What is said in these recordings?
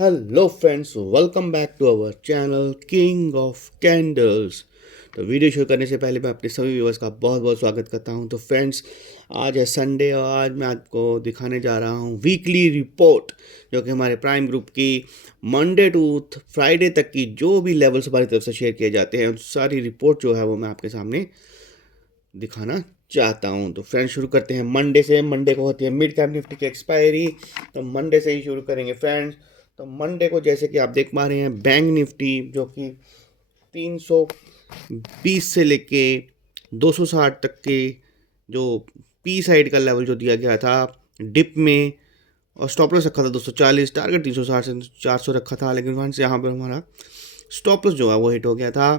Hello friends, welcome back to our channel king of candles. तो video शुरू करने से पहले मैं अपने सभी व्यूअर्स का बहुत बहुत स्वागत करता हूं। तो फ्रेंड्स, आज है संडे और आज मैं आपको दिखाने जा रहा हूं वीकली रिपोर्ट, जो कि हमारे प्राइम ग्रुप की मंडे टू फ्राइडे तक की जो भी लेवल्स हमारी तरफ से शेयर किए जाते हैं उन सारी रिपोर्ट जो है वो मैं आपके सामने दिखाना चाहता हूं। तो फ्रेंड्स, शुरू करते हैं मंडे से। मंडे को होती है मिड कैप निफ्टी की एक्सपायरी, तो मंडे से ही शुरू करेंगे फ्रेंड्स। तो मंडे को जैसे कि आप देख पा रहे हैं, बैंक निफ्टी जो कि 320 से लेके 260 तक के जो पी साइड का लेवल जो दिया गया था डिप में, और स्टॉप लॉस रखा था 240, टारगेट 360 से 400 रखा था, लेकिन वहाँ से यहाँ पर हमारा स्टॉप लॉस जो है वो हिट हो गया था।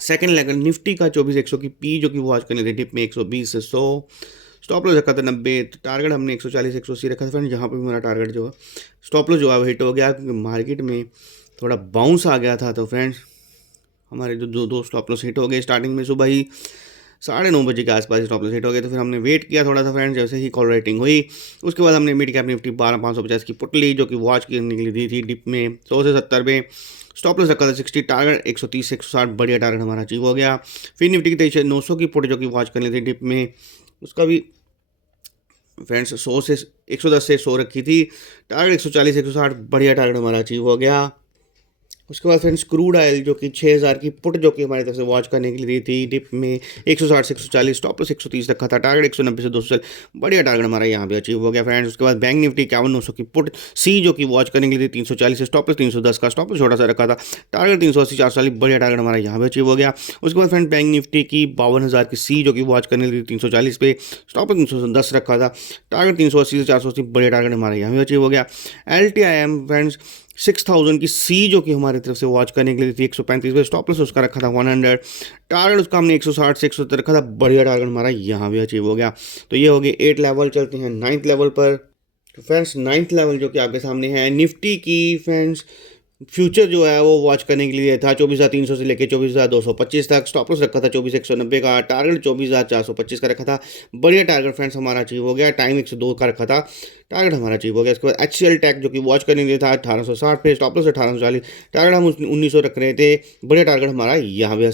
सेकेंड लेवल निफ्टी का 24,100 की पी जो कि वो आज करने थे डिप में 120 से 100, स्टॉप लॉस रखा था 90, तो टारगेट हमने 140 180 रखा था फ्रेंड। जहाँ पे भी हमारा टारगेट जो है स्टॉप लॉस जो है वो हिट हो गया, क्योंकि मार्केट में थोड़ा बाउंस आ गया था। तो फ्रेंड्स, हमारे जो दो स्टॉप लॉस हिट हो गए स्टार्टिंग में, सुबह ही 9:30 बजे के आसपास स्टॉप लॉस हिट हो गए। तो फिर हमने वेट किया थोड़ा सा फ्रेंड्स, जैसे ही कॉल रेटिंग हुई उसके बाद हमने मिड कैप निफ्टी 12,550 की पुट ली, जो कि वॉच की निकली दी थी डिप में 100 से 70 में। स्टॉप लॉस रखा था 60, टारगेट 130 से 160, बढ़िया टारगेट हमारा अचीव हो गया। फिर निफ्टी की 23,900 की पुट जो कि वॉच करनी थी डिप में, उसका भी फ्रेंड्स 100 से 110 से 100 रखी थी, टारगेट 140 160, बढ़िया टारगेट हमारा अचीव हो गया। उसके बाद फ्रेंड्स, क्रूड ऑयल जो कि 6,000 की पुट जो कि हमारी तरफ से वॉच करने के लिए दी थी डिप में 160 से 140, स्टॉप लॉस 130 रखा था, टारगेट 190 से 200, बढ़िया टारगेट हमारा यहाँ भी अचीव हो गया फ्रेंड्स। उसके बाद बैंक निफ्टी 51,900 की पुट सी जो कि वॉच करने के लिए 340 से, स्टॉप लॉस 310 का, स्टॉप लॉस छोटा सा रखा था, टारगेट 380 440, बढ़िया टारगेट हमारा यहाँ भी अचीव हो गया। उसके बाद फ्रेंड बैंक निफ्टी की 52,000 की सी जो कि वॉच करने के लिए 340 पे, स्टॉप लॉस 310 रखा था, टारगेट 380 से 480, बढ़िया टारगेट हमारा यहाँ भी अचीव हो गया। LTIM फ्रेंड्स 6,000 की सी जो कि हमारी तरफ से वॉच करने के लिए थी 135 पे, स्टॉप लॉस उसका रखा था 100, टारगेट उसका हमने 160 से 170 रखा था, बढ़िया टारगेट हमारा यहाँ भी अचीव हो गया। तो ये हो गए 8 लेवल। चलते हैं 9th लेवल पर। तो फ्रेंड्स, 9th लेवल जो कि आपके सामने है निफ्टी की फ्रेंड्स फ्यूचर जो है वो वॉच करने के लिए था 24,300 से लेकर 24,225 तक, स्टॉप लॉस रखा था 24,190 का, टारगेट 24,425 का रखा था, बढ़िया टारगेट फ्रेंड्स हमारा अचीव हो गया। टाइम 102 का रखा था, टारगेट हमारा अचीव हो गया। इसके बाद HCL टेक जो कि वॉच करने के लिए था 1860 पे, स्टॉप लॉस 1840, टारगेट हम 1900 रख रहे थे, बढ़िया टारगेट हमारा यहाँ भी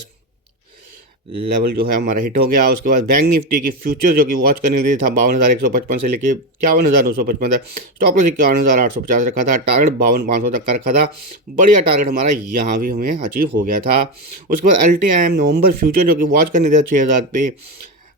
लेवल जो है हमारा हिट हो गया। उसके बाद बैंक निफ्टी की फ्यूचर जो कि वॉच करने के लिए था 52,155 से लेके 51,955 तक, स्टॉप लॉस 51,850 रखा था, टारगेट 52,500 तक का रखा था, बढ़िया टारगेट हमारा यहाँ भी हमें अचीव हो गया था। उसके बाद LTIM नवंबर फ्यूचर जो कि वॉच करने था 6,000 पे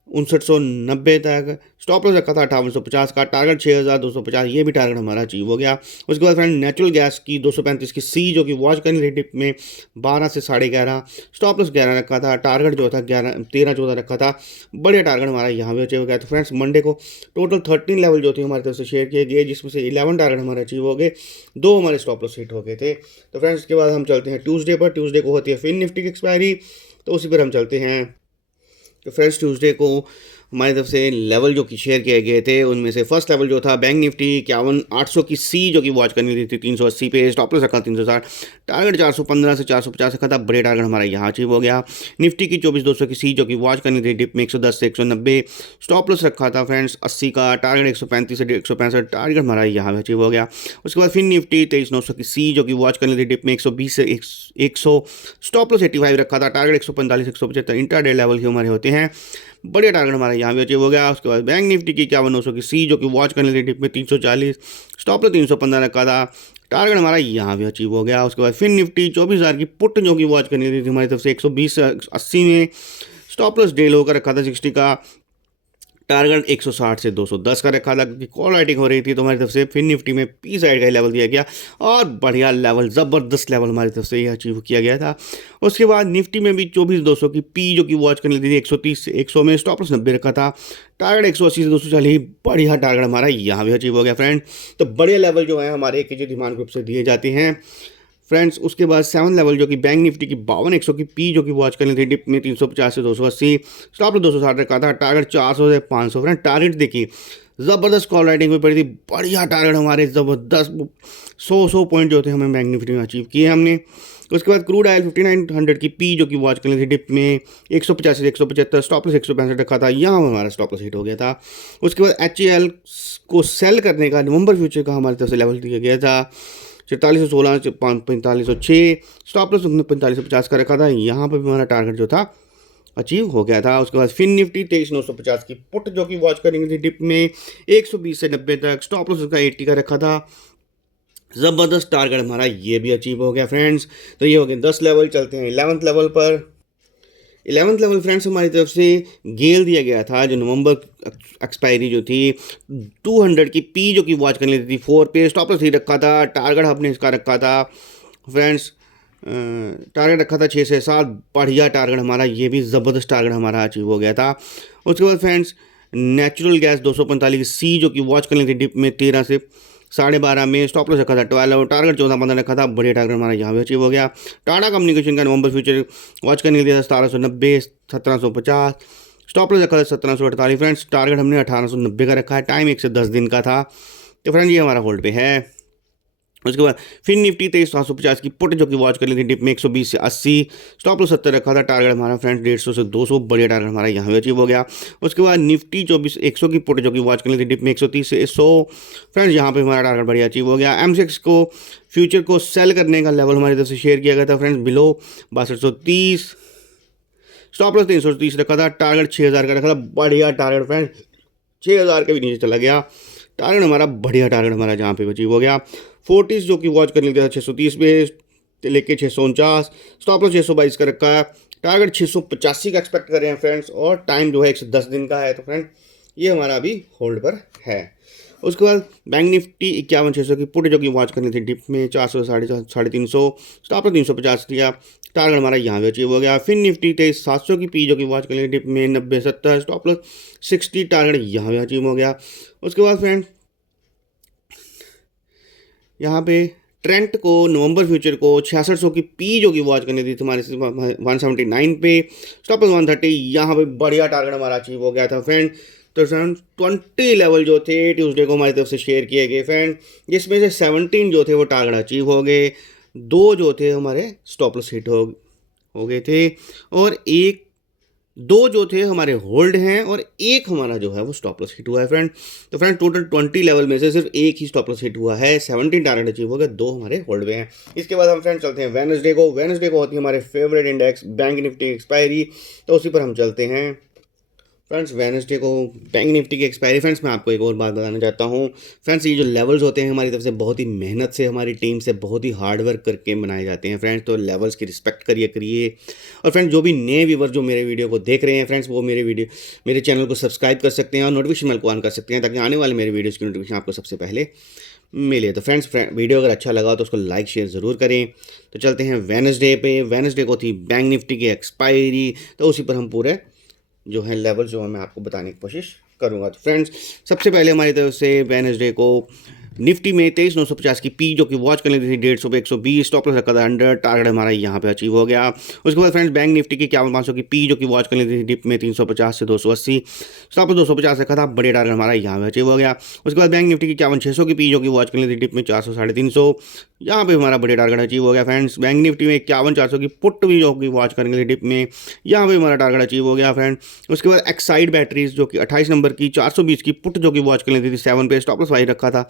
5990 तक, स्टॉप लॉस रखा था 5850 का, टारगेट 6250, ये भी टारगेट हमारा अचीव हो गया। उसके बाद फ्रेंड नेचुरल गैस की 235 की सी जो कि वॉच करनी थी डिप में 12 से 11.5, स्टॉप लॉस 11 रखा था, टारगेट जो था 13-14 रखा था, बढ़िया टारगेट हमारा यहाँ भी अचीव हो गया। तो फ्रेंड्स, मंडे को टोटल 13 लेवल जो थे हमारी तरफ से शेयर किए गए, जिसमें से 11 टारगेट हमारे अचीव हो गए, 2 हमारे स्टॉप लॉस हिट हो गए थे। तो फ्रेंड्स, उसके बाद हम चलते हैं ट्यूसडे पर। ट्यूसडे को होती है फिन निफ्टी की एक्सपायरी, तो उसी पर हम चलते हैं। तो फ्रेंड्स, ट्यूसडे को हमारी तरफ से लेवल जो कि शेयर किए गए थे उनमें से फर्स्ट लेवल जो था बैंक निफ्टी 51,800 की सी जो कि वॉच करनी थी 380 पे, स्टॉप लॉस रखा 360, टारगेट 415 से 450 रखा था, बड़े टारगेट हमारा यहाँ अचीव हो गया। निफ्टी की 24,200 की सी जो कि वॉच करनी थी डिप में 110 से 190, स्टॉप लॉस रखा था फ्रेंड्स 80 का, टारगेट 135 से 165, टारगेट हमारा यहाँ अचीव हो गया। उसके बाद फिर निफ्टी 23,900 की सी जो कि वॉच करनी थी डिप में 120 से 100, स्टॉप लॉस 85 रखा था, टारगेट 145 175, इंट्राडे लेवल ही हमारे होते हैं, बढ़िया टारगेट हमारा यहाँ भी अचीव हो गया। उसके बाद बैंक निफ्टी की 51,900 की सी जो कि वॉच करने लगी डिप में 340, स्टॉप लॉस 315 रखा था, टारगेट हमारा यहाँ भी अचीव हो गया। उसके बाद फिर निफ्टी 24,000 की पुट जो कि वॉच करनी थी हमारी तरफ से 120 से 80 में, स्टॉप लॉस डे लो का रखा था 60 का, टारगेट 160 से 210 का रखा था, क्योंकि कॉल राइटिंग हो रही थी तो हमारी तरफ से फिर निफ्टी में पी साइड का लेवल दिया गया, और बढ़िया लेवल, ज़बरदस्त लेवल हमारी तरफ से ये अचीव किया गया था। उसके बाद निफ्टी में भी 24,200 की पी जो कि वॉच करनी थी 130 से 100 में, स्टॉप लॉस 90 रखा था, टारगेट 180 से 240, बढ़िया टारगेट हमारा यहाँ भी अचीव हो गया फ्रेंड। तो बड़े लेवल जो है हमारे KG डिमांड ग्रुप से दिए जाते हैं फ्रेंड्स। उसके बाद 7 लेवल जो कि बैंक निफ्टी की 52,100 की पी जो कि वॉच करनी थी डिप में 350 से 280, स्टॉप लॉस 260 रखा था, टारगेट 400 से 500 फ्रेंड, टारगेट देखिए ज़बरदस्त कॉल राइटिंग में पड़ी थी, बढ़िया टारगेट हमारे ज़बरदस्त 100 पॉइंट जो थे हमें बैंक निफ्टी में अचीव किए हमने। उसके बाद क्रूड ऑयल 5900 की पी जो कि वॉच करनी थी डिप में 150 से 175, स्टॉप लॉस 165 रखा था, यहाँ हमारा स्टॉप लॉस हिट हो गया था। उसके बाद HCL को सेल करने का नवंबर फ्यूचर का हमारी तरफ से लेवल दिया गया था 4416 4506, स्टॉप लॉस हमने 4550 का रखा था, यहाँ पर भी हमारा टारगेट जो था अचीव हो गया था। उसके बाद फिन निफ्टी 23950 की पुट जो कि वॉच करेंगे थी डिप में 120 से 90 तक, स्टॉप लॉस उसका 80 का रखा था। ज़बरदस्त टारगेट हमारा ये भी अचीव हो गया फ्रेंड्स। तो ये हो गए 10 लेवल। चलते हैं 11th लेवल पर। 11th लेवल फ्रेंड्स हमारी तरफ से गेल दिया गया था, जो नवंबर एक्सपायरी जो थी 200 की पी जो कि वॉच करनी थी 4 पे, स्टॉप लॉस ही रखा था, टारगेट हमने इसका रखा था फ्रेंड्स, टारगेट रखा था 6 से 7। बढ़िया टारगेट हमारा, ये भी ज़बरदस्त टारगेट हमारा अचीव हो गया था। उसके बाद फ्रेंड्स नेचुरल गैस 245 की सी जो कि वॉच करनी थी डिप में 13 से 12.5 में, स्टॉप लॉस रखा था 12, टारगेट 14-15 रखा था। बढ़िया टारगेट हमारा यहाँ भी अचीव हो गया। टाटा कम्युनिकेशन का नवंबर फ्यूचर वॉच करने के लिए 1790 1750, स्टॉप लॉस रखा था 1748 फ्रेंड्स, टारगेट हमने 1890 का रखा है। टाइम 1 से 10 दिन का था। तो फ्रेंड्स ये हमारा होल्ड पे है। उसके बाद फिन निफ्टी 23750 की पुट जो कि वॉच कर ली थी डिप में 120 से 80, स्टॉप लॉस 70 रखा था, टारगेट हमारा फ्रेंड्स 150 से 200, बढ़िया टारगेट हमारा यहाँ भी अचीव हो गया। उसके बाद निफ्टी 24 100 की पुट जो कि वॉच कर ली थी डिप में 130 से 100 फ्रेंड्स, यहाँ पे हमारा टारगेट बढ़िया अचीव हो गया। M6 को फ्यूचर को सेल करने का लेवल हमारी तरफ से शेयर किया गया था फ्रेंड्स, बिलो 6230, स्टॉप लॉस 330 रखा था, टारगेट 6000 का रखा था। बढ़िया टारगेट फ्रेंड्स, 6000 के भी नीचे चला गया टारगेट हमारा। बढ़िया टारगेट हमारा जहाँ पे अचीव हो गया। फोर्टिस जो कि वॉच करने था 630 पे लेके 649, स्टॉप लॉस 622 का रखा है, टारगेट 685 का एक्सपेक्ट कर रहे हैं फ्रेंड्स, और टाइम जो है 110 दिन का है। तो फ्रेंड ये हमारा अभी होल्ड पर है। उसके बाद बैंक निफ्टी 51600 की पुट जो कि वॉच करनी थी डिप में 400 350, स्टॉप लॉस 350 दिया, टारगेट हमारा यहाँ भी अचीव हो गया। फिन निफ्टी 23700 की पी जो कि वॉच करनी थी डिप में 90 70, स्टॉप लॉस 60, टारगेट यहाँ भी अचीव हो गया। उसके बाद फ्रेंड यहाँ पे ट्रेंट को नवंबर फ्यूचर को 6600 की पी जो कि वॉच करनी थी तुम्हारे 179 पे, स्टॉप लॉस 130, यहाँ पे बढ़िया टारगेट हमारा अचीव हो गया था फ्रेंड। तो फ्रेंड 20 लेवल जो थे ट्यूसडे को हमारी तरफ से शेयर किए गए फ्रेंड, जिसमें से 17 जो थे वो टारगेट अचीव हो गए, 2 जो थे हमारे स्टॉप लॉस हिट हो गए थे, और 2 जो थे हमारे होल्ड हैं, और 1 हमारा जो है वो स्टॉप लॉस हिट हुआ है फ्रेंड। तो फ्रेंड टोटल 20 लेवल में से सिर्फ 1 ही स्टॉप लॉस हिट हुआ है, 17 टारगेट अचीव हो गए, 2 हमारे होल्ड में हैं। इसके बाद हम फ्रेंड चलते हैं वेडनेसडे को। वेडनेसडे को होती है हमारे favourite index bank Nifty expiry, तो उसी पर हम चलते हैं फ्रेंड्स। वेडनेसडे को बैंक निफ्टी की एक्सपायरी फ्रेंड्स, मैं आपको एक और बात बताना चाहता हूँ फ्रेंड्स, ये जो लेवल्स होते हैं हमारी तरफ से बहुत ही मेहनत से हमारी टीम से बहुत ही हार्ड वर्क करके बनाए जाते हैं फ्रेंड्स, तो लेवल्स की रिस्पेक्ट करिए। और फ्रेंड्स जो भी नए व्यूवर जो मेरे वीडियो को देख रहे हैं फ्रेंड्स, वो मेरे चैनल को सब्सक्राइब कर सकते हैं और नोटिफिकेशन बेल को ऑन कर सकते हैं, ताकि आने वाले मेरे वीडियोज़ की नोटिफिकेशन आपको सबसे पहले मिले। तो फ्रेंड्स वीडियो अगर अच्छा लगा तो उसको लाइक शेयर ज़रूर करें। तो चलते हैं वेडनेसडे पे। वेडनेसडे को थी बैंक निफ्टी की एक्सपायरी, तो उसी पर हम पूरे जो है लेवल जो है मैं आपको बताने की कोशिश करूंगा। तो फ्रेंड्स सबसे पहले हमारी तरफ से वेडनेसडे को निफ्टी में 23950 की पी जो कि वॉच करनी थी 150 पे 120, स्टॉप लॉस रखा था 100, टारगेट हमारा यहाँ पे अचीव हो गया। उसके बाद फ्रेंड्स बैंक निफ्टी की 51500 की पी जो कि वॉच करनी थी डिप में 350 से 280, स्टॉप लॉस 250 रखा था, बड़े टारगेट हमारा यहाँ पे अचीव हो गया। उसके बाद बैंक निफ्टी की 51600 की पी जो कि वॉच करनी थी डिप में 400 350, यहाँ पे हमारा बड़े टारगेट अचीव हो गया फ्रेंड्स। बैंक निफ्टी में 51400 की पुट भी जो कि वॉच करने के डिप में, यहाँ पे हमारा टारगेट अचीव हो गया फ्रेंड। उसके बाद एक्साइड बैटरीज जो कि 28 नंबर की 420 की पुट जो कि वॉच करनी थी 7 पे, स्टॉप लॉस वाई रखा था,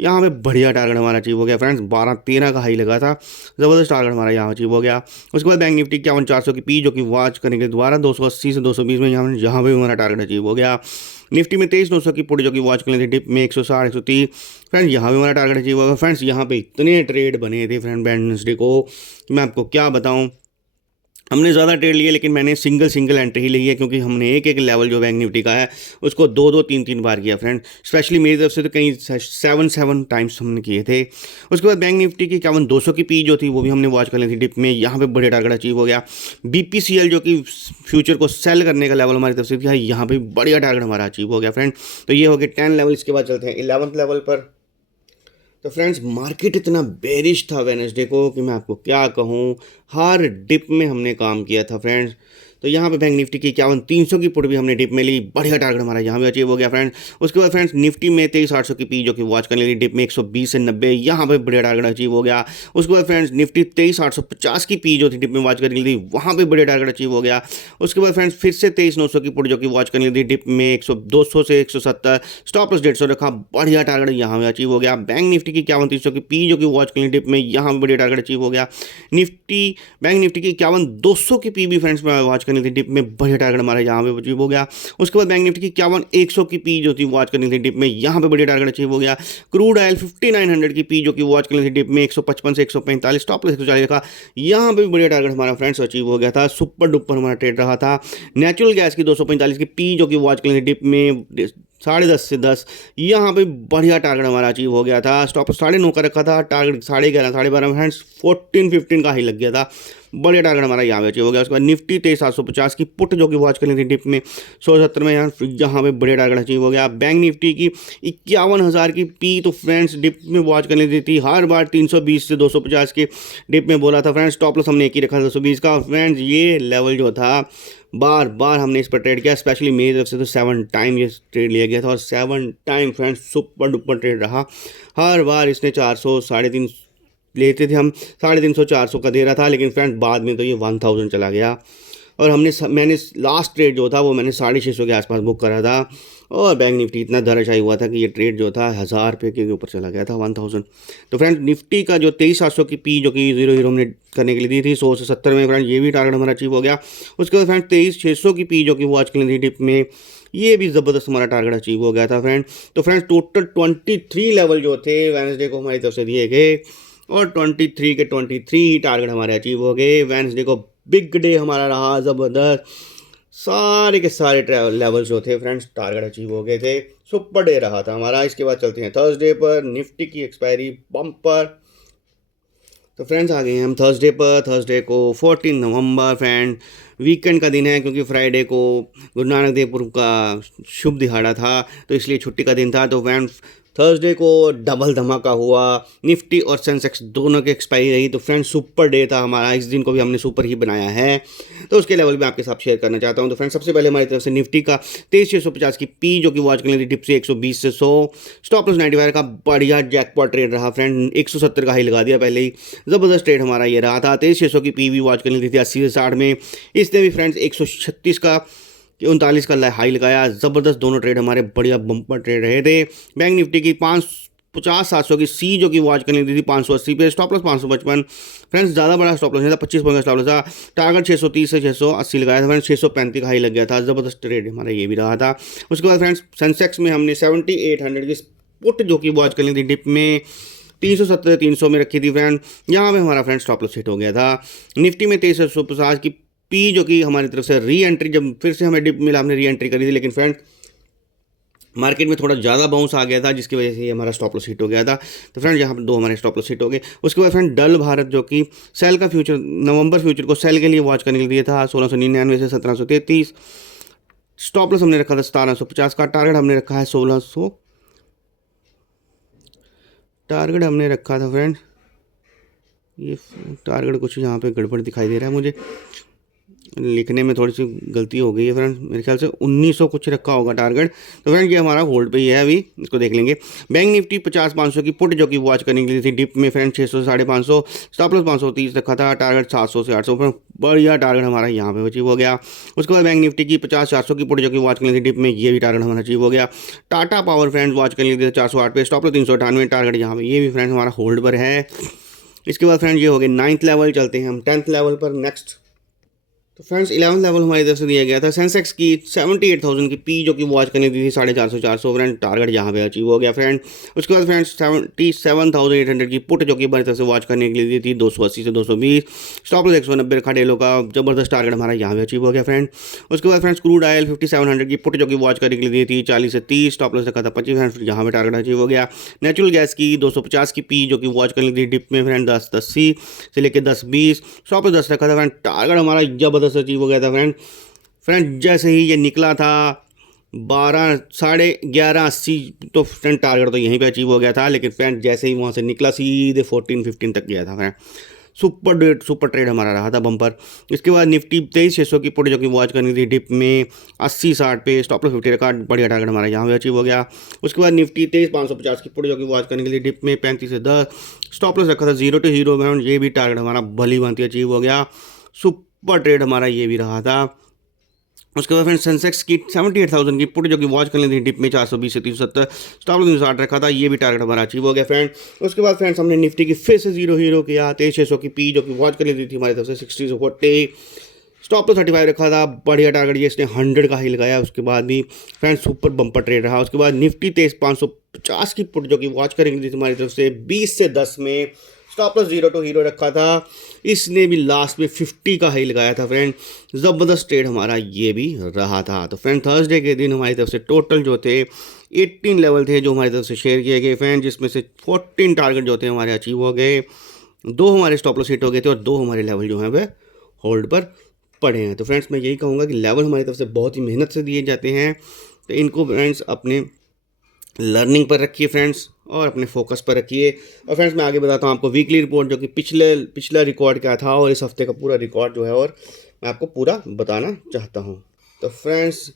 यहाँ पे बढ़िया टारगेट हमारा अचीव हो गया फ्रेंड्स। 12-13 का हाई लगा था, ज़बरदस्त टारगेट हमारा यहाँ अचीव हो गया। उसके बाद बैंक निफ्टी 51400 की पी जो कि वॉच करने के द्वारा 280 से 220 में यहाँ पे हमारा टारगेट अचीव हो गया। निफ्टी में 23900 की पुट जो कि वॉच करनी थी डिप में 160 130 फ्रेंड्स, यहाँ भी हमारा टारगेट अचीव होगा फ्रेंड्स। यहाँ पे इतने ट्रेड बने थे फ्रेंड वेडनेसडे को, मैं आपको क्या बताऊँ। हमने ज़्यादा ट्रेड लिए, लेकिन मैंने सिंगल एंट्री ही ली है, क्योंकि हमने एक लेवल जो बैंक निफ्टी का है उसको 2-2 3-3 बार किया फ्रेंड। स्पेशली मेरी तरफ से तो कहीं 7 टाइम्स हमने किए थे। उसके बाद बैंक निफ्टी की 200 की पी जो थी वो भी हमने वॉच कर ली थी डिप में, यहाँ पे बड़े टारगेट अचीव हो गया। BPCL जो कि फ्यूचर को सेल करने का लेवल हमारी तरफ से था, यहाँ पे बढ़िया टारगेट हमारा अचीव हो गया फ्रेंड। तो ये हो गए 10 लेवल। इसके बाद चलते हैं 11th लेवल पर। तो फ्रेंड्स मार्केट इतना बेरिश था वेडनेसडे को कि मैं आपको क्या कहूँ, हर डिप में हमने काम किया था फ्रेंड्स। तो तो यहाँ पे बैंक निफ्टी की 51,300 की पुट भी हमने डिप में ली, बढ़िया टारगेट हमारा यहाँ भी अचीव हो गया फ्रेंड। उसके बाद फ्रेंड्स निफ्टी में 23,800 की पी जो कि वॉच करने ली डिप में 120 से 90, यहाँ पे बढ़िया टारगेट अचीव हो गया। उसके बाद फ्रेंड्स निफ्टी 23,850 की पी जो थी डिप में वॉच करने ली थी, वहाँ पे बढ़िया टारगेट अचीव हो गया। उसके बाद फ्रेंड्स फिर से 23,900 की पुट जो कि वॉच करने ली थी डिप में 200 से 170, स्टॉप लॉस 150 रखा, बढ़िया टारगेट यहाँ पे अचीव हो गया। बैंक निफ्टी की 51,300 की पी जो कि वॉच करने डिप में, यहाँ पे बढ़िया टारगेट अचीव हो गया। बैंक निफ्टी की 51,200 की पी भी फ्रेंड्स में वॉच करनी थी डिप में, बढ़िया टारगेट हमारा यहाँ पे अचीव हो गया। उसके बाद बैंक निफ्टी की 51,100 की पी जो थी वॉच करनी थी डिप में, यहाँ पे बढ़िया टारगेट अचीव हो गया। क्रूड ऑयल 5900 की पी जो कि वॉच करनी थी डिप में 155 से 145, स्टॉप लॉस 140 का, यहाँ पे भी बढ़िया टारगेट हमारा फ्रेंड्स अचीव हो गया था। सुपर डुपर हमारा ट्रेड रहा था। नेचुरल गैस की 245 की पी जो कि वॉच करनी थी डिप में 10:30 से 10, यहाँ पे बढ़िया टारगेट हमारा अचीव हो गया था। स्टॉप 9.5 का रखा था, टारगेट 11:30 12:30 फ्रेंड्स 14-15 का ही लग गया था, बढ़िया टारगेट हमारा यहाँ पे अचीव हो गया। उसके बाद निफ्टी 23,750 की पुट जो कि वॉच करनी थी डिप में 170 में, यहाँ पे बढ़िया टारगेट अचीव हो गया। बैंक निफ्टी की 51,000 की पी तो फ्रेंड्स डिप में वॉच करनी थी हर बार 320 से 250 की डिप में बोला था फ्रेंड्स, स्टॉप लॉस हमने एक ही रखा 220 का। फ्रेंड्स ये लेवल जो था बार बार हमने इस पर ट्रेड किया, स्पेशली मेरी तरफ से तो 7 टाइम ये ट्रेड लिया गया था और 7 time friends super duper trade रहा। हर बार इसने 400 350 लेते थे हम, 350 400 का दे रहा था, लेकिन फ्रेंड्स बाद में तो ये 1000 चला गया। और मैंने लास्ट ट्रेड जो था वो मैंने 650 के आसपास बुक करा था, और बैंक निफ्टी इतना धराशायी हुआ था कि ये ट्रेड जो था 1000 रुपये के ऊपर चला गया था, 1000। तो फ्रेंड्स निफ्टी का जो 23,700 की पी जो कि 0 हमने करने के लिए दी थी 100 से 70 में, फ्रेंड्स ये भी टारगेट हमारा अचीव हो गया। उसके बाद फ्रेंड्स 23,600 की पी जो कि वॉच करनी थी डिप में, ये भी ज़बरदस्त हमारा टारगेट अचीव हो गया था फ्रेंड। तो फ्रेंड्स टोटल 23 लेवल जो थे वेडनेसडे को हमारी तरफ से दिए गए, और 23 के 23 ही टारगेट हमारे अचीव हो गए। वेडनेसडे को बिग डे हमारा रहा, ज़बरदस्त, सारे के सारे लेवल जो थे फ्रेंड्स टारगेट अचीव हो गए थे, सुपर डे रहा था हमारा। इसके बाद चलते हैं थर्सडे पर, निफ्टी की एक्सपायरी बम्पर। तो फ्रेंड्स आ गए हैं हम थर्सडे पर। थर्सडे को 14 नवंबर फ्रेंड, वीकेंड का दिन है, क्योंकि फ्राइडे को गुरु नानक देव पूर्व का शुभ दिहाड़ा था, तो इसलिए छुट्टी का दिन था। तो फ्रेंड थर्सडे को डबल धमाका हुआ, निफ्टी और सेंसेक्स दोनों की एक्सपायरी रही। तो फ्रेंड्स सुपर डे था हमारा, इस दिन को भी हमने सुपर ही बनाया है, तो उसके लेवल में आपके साथ शेयर करना चाहता हूं। तो फ्रेंड्स सबसे पहले हमारी तरफ से निफ्टी का 23,650 की पी जो कि वॉच करनी थी डिप से 120 से 100, स्टॉप लॉस 95 का, बढ़िया जैकपॉट ट्रेड रहा फ्रेंड, 170 का ही लगा दिया पहले ही, ज़बरदस्त ट्रेड हमारा ये रहा था। 23,600 की पी भी वॉच करनी थी 80 से 60 में, इसने भी फ्रेंड्स 136 का 39 का हाई लगाया, ज़बरदस्त दोनों ट्रेड हमारे बढ़िया बम्पर ट्रेड रहे थे। बैंक निफ्टी की 50,700 की सी जो कि वॉच करनी थी 580 पे, स्टॉप लॉस 555 फ्रेंड्स, ज़्यादा बड़ा स्टॉप लॉस नहीं था, 25 पॉइंट का स्टॉप लॉस था। टारगेट 630 से 680 लगाया था फ्रेंड्स, 635 का हाई लग गया था, ज़बरदस्त ट्रेड हमारा ये भी रहा था। उसके बाद फ्रेंड्स सेंसेक्स में हमने 7800 की पुट जो कि वॉच करनी थी डिप में 370 300 में रखी थी फ्रेंड, यहाँ पे हमारा फ्रेंड स्टॉप लॉस हिट हो गया था। निफ्टी में 23,150 की पी जो कि हमारी तरफ से री एंट्री, जब फिर से हमें डिप मिला हमने री एंट्री करी थी, लेकिन फ्रेंड मार्केट में थोड़ा ज़्यादा बाउंस आ गया था, जिसकी वजह से ये हमारा स्टॉप लॉस हिट हो गया था। तो फ्रेंड यहाँ पर दो हमारे स्टॉप लॉस हिट हो गए। उसके बाद फ्रेंड डल भारत जो कि सेल का फ्यूचर, नवंबर फ्यूचर को सेल के लिए वॉच करने के लिए था 1699 से 1733, स्टॉप लॉस हमने रखा था 1750 का, टारगेट हमने रखा है 1600, टारगेट हमने रखा था फ्रेंड, ये टारगेट कुछ यहाँ पे गड़बड़ दिखाई दे रहा है मुझे, लिखने में थोड़ी सी गलती हो गई है फ्रेंड, मेरे ख्याल से 1900 कुछ रखा होगा टारगेट। तो फ्रेंड ये हमारा होल्ड पे ही है, अभी इसको देख लेंगे। बैंक निफ्टी 50-500 की पुट जो कि वॉच करने के लिए थी डिप में फ्रेंड 600 से 550, स्टॉप लॉस 530 रखा था, टारगेट 700 से 800 पर, बढ़िया टारगेट हमारा यहाँ पे अचीव हो गया। उसके बाद बैंक निफ्टी की 50-400 की पुट जो कि वॉच करने थी डिप में, ये भी टारगेट हमारा अचीव हो गया। टाटा पावर फ्रेंड वॉच करने के लिए 408 पे, स्टॉप लॉस 398, टारगेट यहाँ पे ये भी फ्रेंड हमारा होल्ड पर है। इसके बाद फ्रेंड ये हो गए 9th लेवल, चलते हैं हम 10th लेवल पर नेक्स्ट। तो फ्रेंड्स 11th लेवल हमारी तरफ से दिया गया था सेंसेक्स की 78,000 की पी जो कि वॉच करनी थी 450 फ्रेंड, टारगेट यहाँ पे अचीव हो गया फ्रेंड। उसके बाद फ्रेंड्स 77,800 की पुट जो कि हमारी तरफ से वॉच करने के लिए दी थी 280 से 220, स्टॉप लॉस 190 रखा डेलो का, जबरदस्त टारगेट हमारा यहाँ पे अचीव हो गया फ्रेंड। उसके बाद फ्रेंड्स क्रूड ऑयल 5700 की पुट जो कि वॉच करने के लिए दी थी 40 से 30, स्टॉप लॉस रखा था 25, यहाँ पे टारगेट अचीव हो गया। नेचुरल गैस की 250 की पी जो कि वॉच करने के लिए डिप में फ्रेंड 10-80 से लेकर 10-20, स्टॉप लॉस 10 रखा था फ्रेंड, टारगेट हमारा जबरदस्त अचीव हो गया था फ्रेंड जैसे ही ये निकला था 11:30 तो फ्रेंड टारगेट तो यहीं पे अचीव हो गया था, लेकिन फ्रेंड जैसे ही वहाँ से निकला सीधे 14-15 तक गया था फ्रेंड, सुपर ट्रेड हमारा रहा था बम्पर। इसके बाद निफ्टी 23,600 की पुट जो कि वॉच करनी थी डिप में 80-60 पे, स्टॉप लॉस 50 रखा, बढ़िया टारगेट हमारा यहाँ पे अचीव हो गया। उसके बाद निफ्टी 23,550 की पुट जो कि वॉच करने के लिए डिप में 35 से 10, स्टॉप लॉस रखा था 0 to 0 में, ये भी टारगेट हमारा भली भांति अचीव हो गया। सुपर ट्रेड हमारा ये भी रहा था। उसके बाद फ्रेंड्स सेंसेक्स की 78,000 की पुट जो कि वॉच कर लेती थी डिप में 420 से 370, स्टॉप लॉस 60 रखा था, ये भी टारगेट हमारा अचीव हो गया फ्रेंड। उसके बाद फ्रेंड्स हमने निफ्टी की फिर से 0 हीरो किया, 23,600 की पी जो कि वॉच कर लेती थी हमारी तरफ से 60 से 40, स्टॉप लॉस 35 रखा था, बढ़िया टारगेट ये इसने 100 का ही लगाया। उसके बाद भी फ्रेंड्स सुपर बम्पर ट्रेड रहा। उसके बाद निफ्टी 23,550 की पुट जो कि वॉच करेंगी थी हमारी तरफ से 20 से 10 में, स्टॉप लॉस 0 to 0 रखा था, इसने भी लास्ट में 50 का हाई लगाया था फ्रेंड। ज़बरदस्त ट्रेड हमारा ये भी रहा था। तो फ्रेंड थर्सडे के दिन हमारी तरफ से टोटल जो थे 18 लेवल थे जो हमारी तरफ से शेयर किए गए फ्रेंड, जिसमें से 14 टारगेट जो थे हमारे अचीव हो गए, 2 हमारे स्टॉप लॉस हिट हो गए थे और 2 हमारे लेवल जो हैं वह होल्ड पर पड़े हैं। तो फ्रेंड्स मैं यही कहूँगा कि लेवल हमारी तरफ से बहुत ही मेहनत से दिए जाते हैं, तो इनको फ्रेंड्स अपने लर्निंग पर रखिए फ्रेंड्स और अपने फोकस पर रखिए। और फ्रेंड्स मैं आगे बताता हूँ आपको वीकली रिपोर्ट जो कि पिछला रिकॉर्ड क्या था और इस हफ्ते का पूरा रिकॉर्ड जो है और मैं आपको पूरा बताना चाहता हूँ। तो फ्रेंड्स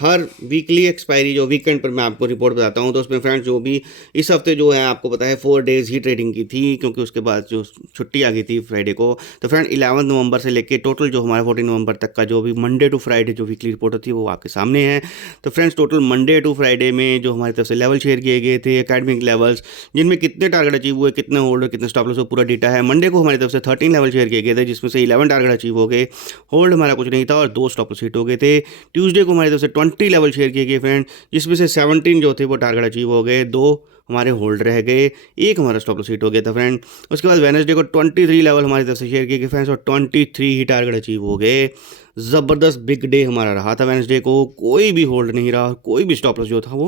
हर वीकली एक्सपायरी जो वीकेंड पर मैं आपको रिपोर्ट बताता हूँ, तो उसमें फ्रेंड्स जो भी इस हफ्ते जो है आपको पता है 4 डेज़ ही ट्रेडिंग की थी, क्योंकि उसके बाद जो छुट्टी आ गई थी फ्राइडे को। तो फ्रेंड 11 नवंबर से लेके टोटल जो हमारा 14 नवंबर तक का जो भी मंडे टू फ्राइडे जो वीकली रिपोर्ट होती है वो आपके सामने है। तो friends total Monday to Friday में जो हमारी तरफ से लेवल शेयर किए गए थे एकेडमिक लेवल्स, जिनमें कितने टारगेट अचीव हुए, कितने होल्ड, कितने स्टॉप लॉस, पूरा डेटा है। मंडे को हमारी तरफ से 13 लेवल शेयर किए गए थे, जिसमें से 11 टारगेट अचीव हो गए, होल्ड हमारा कुछ नहीं था और 2 स्टॉप लॉस हिट हो गए थे। ट्यूसडे को हमारी तरफ से 20 लेवल शेयर किए गए फ्रेंड, जिसमें से 17 जो थे वो टारगेट अचीव हो गए, 2 हमारे होल्ड रह गए, 1 हमारा स्टॉप लॉस हिट हो गया था फ्रेंड। उसके बाद वेडनेसडे को 23 लेवल हमारी तरफ से शेयर किए गए फ्रेंड्स और 23 ही टारगेट अचीव हो गए। ज़बरदस्त बिग डे हमारा रहा था वेडनेसडे को, कोई भी होल्ड नहीं रहा, कोई भी स्टॉप लॉस जो था वो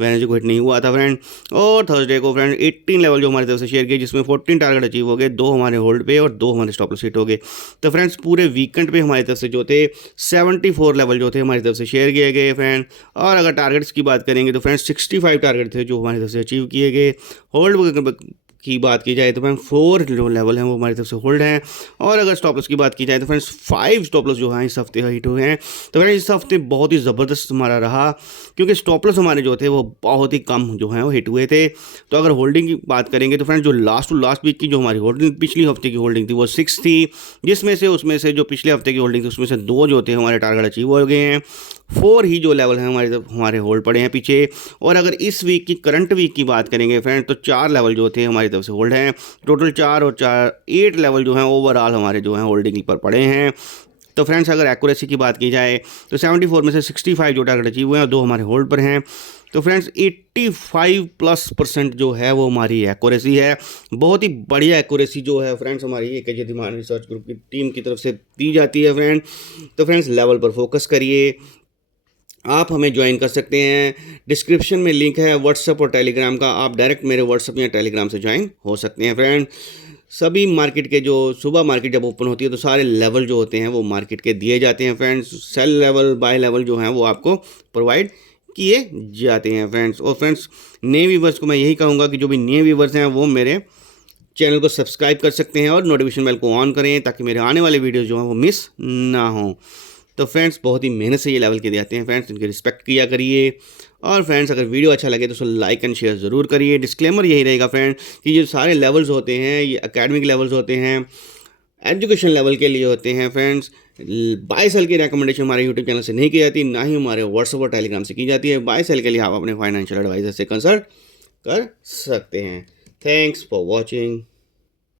वेडनेसडे को हिट नहीं हुआ था फ्रेंड। और थर्सडे को फ्रेंड 18 लेवल जो हमारी तरफ से शेयर किए, जिसमें 14 टारगेट अचीव हो गए, 2 हमारे होल्ड पे और 2 हमारे स्टॉप लॉस हिट हो गए। तो फ्रेंड्स पूरे वीकेंड पे हमारी तरफ से जो थे 74 लेवल जो थे हमारी तरफ से शेयर किए गए फ्रेंड। और अगर टारगेट्स की बात करेंगे तो फ्रेंड्स 65 टारगेट थे जो हमारी तरफ से अचीव किए गए। होल्ड की बात की जाए तो फ्रेंड 4 जो लेवल हैं वो हमारी तरफ से होल्ड हैं। और अगर स्टॉप लॉस की बात की जाए तो फ्रेंड्स 5 स्टॉप लॉस जो हैं इस हफ्ते हिट हुए हैं। तो फ्रेंड्स इस हफ्ते बहुत ही ज़बरदस्त हमारा रहा, क्योंकि स्टॉप लॉस हमारे जो थे वो बहुत ही कम जो हैं वो हिट हुए थे। तो अगर होल्डिंग की बात करेंगे तो फ्रेंड्स जो लास्ट टू लास्ट वीक की जो हमारी होल्डिंग पिछली हफ्ते की होल्डिंग थी वो 6 थी, जिसमें से उसमें से जो पिछले हफ्ते की होल्डिंग थी उसमें से 2 जो थे हमारे टारगेट अचीव हो गए हैं, 4 ही जो लेवल हैं हमारे होल्ड पड़े हैं पीछे। और अगर इस वीक की करंट वीक की बात करेंगे फ्रेंड तो 4 लेवल जो थे हमारी तरफ से होल्ड हैं, टोटल 4 और 4 8 लेवल जो हैं ओवरऑल हमारे जो हैं होल्डिंग पर पड़े हैं। तो फ्रेंड्स अगर एक्यूरेसी की बात की जाए तो 74 में से 65 जो टारगेट अचीव हुए हैं और 2 हमारे होल्ड पर हैं। तो फ्रेंड्स 85+% जो है वो हमारी एक्यूरेसी है, बहुत ही बढ़िया एक्यूरेसी जो है फ्रेंड्स हमारी AKG धीमान रिसर्च ग्रुप की टीम की तरफ से दी जाती है फ्रेंड। तो फ्रेंड्स लेवल पर फोकस करिए, आप हमें ज्वाइन कर सकते हैं, डिस्क्रिप्शन में लिंक है व्हाट्सएप और टेलीग्राम का, आप डायरेक्ट मेरे व्हाट्सएप या टेलीग्राम से ज्वाइन हो सकते हैं फ्रेंड। सभी मार्केट के जो सुबह मार्केट जब ओपन होती है तो सारे लेवल जो होते हैं वो मार्केट के दिए जाते हैं friends, sell level by level जो हैं वो आपको प्रोवाइड किए जाते हैं फ्रेंड्स। और फ्रेंड्स नए व्यूवर्स को मैं यही कहूँगा कि जो भी नए व्यूवर्स हैं वो मेरे चैनल को सब्सक्राइब कर सकते हैं और नोटिफिकेशन बेल को ऑन करें ताकि मेरे आने वाले वीडियोज़ जो हैं वो मिस ना हों। तो फ्रेंड्स बहुत ही मेहनत से ये लेवल के दिए जाते हैं फ्रेंड्स, इनकी रिस्पेक्ट किया करिए। और फ्रेंड्स अगर वीडियो अच्छा लगे तो उसको लाइक एंड शेयर ज़रूर करिए। डिस्क्लेमर यही रहेगा फ्रेंड कि ये सारे लेवल्स होते हैं ये एकेडमिक लेवल्स होते हैं, एजुकेशन लेवल के लिए होते हैं फ्रेंड्स। बाय सेल की रिकमेंडेशन हमारे यूट्यूब चैनल से नहीं की जाती, ना ही हमारे व्हाट्सएप और टेलीग्राम से की जाती है। बाय सेल के लिए आप अपने फाइनेंशियल एडवाइजर से कंसल्ट कर सकते हैं। Thanks for watching.